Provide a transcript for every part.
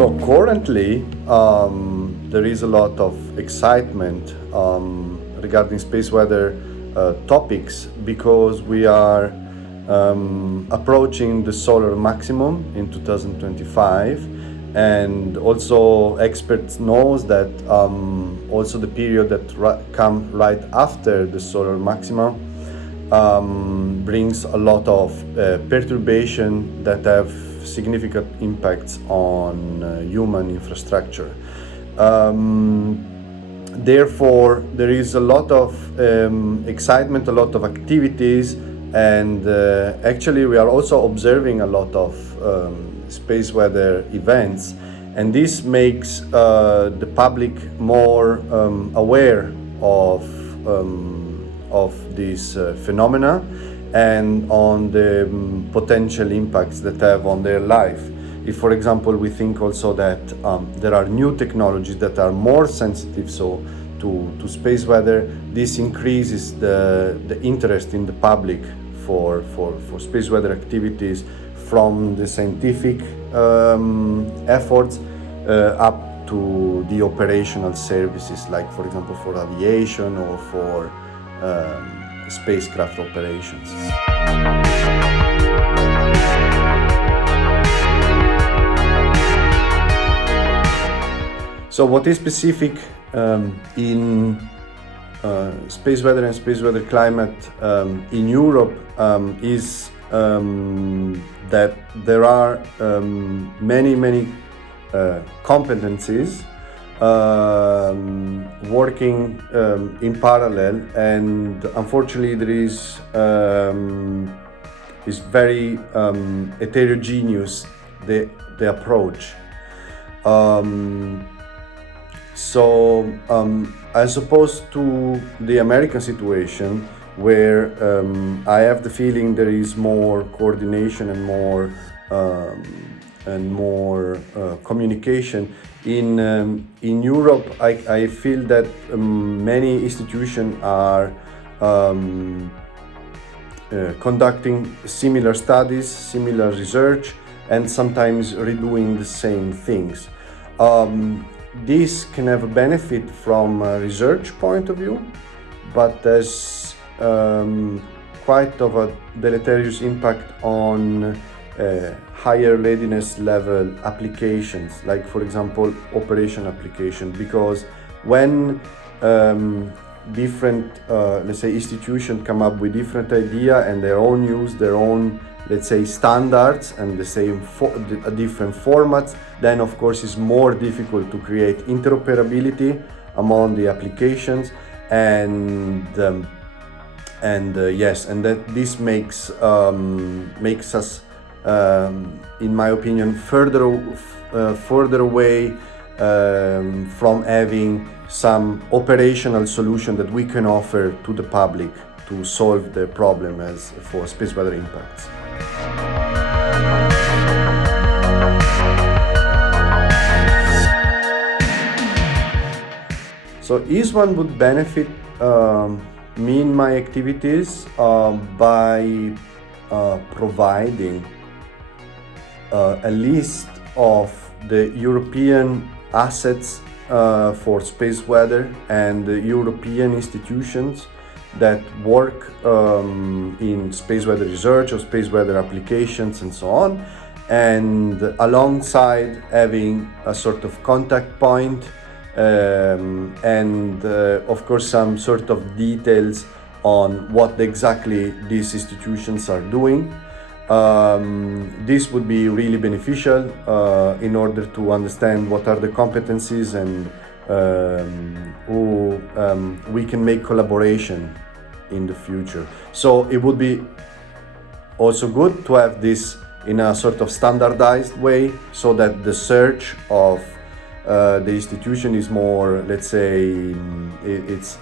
So currently, there is a lot of excitement regarding space weather topics because we are approaching the solar maximum in 2025, and also experts knows that also the period that come right after the solar maximum brings a lot of perturbation that have significant impacts on human infrastructure. Therefore, there is a lot of excitement, a lot of activities, and actually we are also observing a lot of space weather events, and this makes the public more aware of this phenomena and on the potential impacts that have on their life. If, for example, we think also that there are new technologies that are more sensitive to space weather, this increases the interest in the public for space weather activities, from the scientific efforts up to the operational services, like, for example, for aviation or for spacecraft operations. So what is specific in space weather and space weather climate in Europe is that there are many competencies working in parallel, and unfortunately there is very heterogeneous the approach. As opposed to the American situation, where I have the feeling there is more coordination and more communication. In Europe, I feel that many institutions are conducting similar studies, similar research, and sometimes redoing the same things. This can have a benefit from a research point of view, but there's quite of a deleterious impact on higher readiness level applications, like, for example, operation application, because when different, let's say, institutions come up with different idea and their own use, their own, let's say, standards and the same different formats, then of course it's more difficult to create interoperability among the applications, and that this makes us, in my opinion, further away from having some operational solution that we can offer to the public to solve the problem as for space weather impacts. So E-SWAN would benefit me in my activities by providing a list of the European assets for space weather and the European institutions that work in space weather research or space weather applications and so on, and alongside having a sort of contact point and of course some sort of details on what exactly these institutions are doing. This would be really beneficial in order to understand what are the competencies and who we can make collaboration in the future. So it would be also good to have this in a sort of standardized way, so that the search of the institution is more, let's say, it's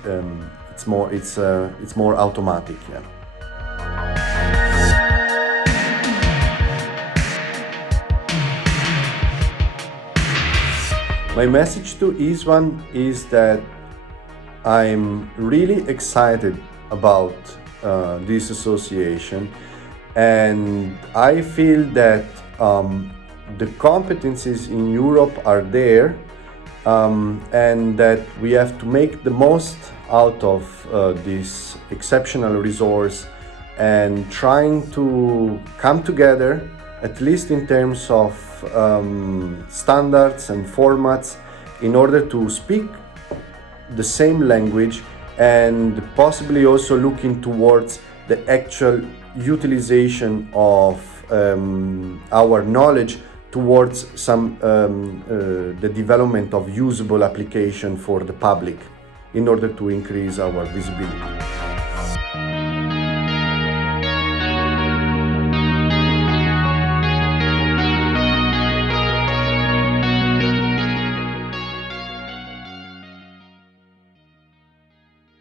more automatic. Yeah. My message to E-SWAN is that I'm really excited about this association, and I feel that the competencies in Europe are there, and that we have to make the most out of this exceptional resource and trying to come together, at least in terms of standards and formats, in order to speak the same language and possibly also looking towards the actual utilization of our knowledge towards the development of usable application for the public in order to increase our visibility.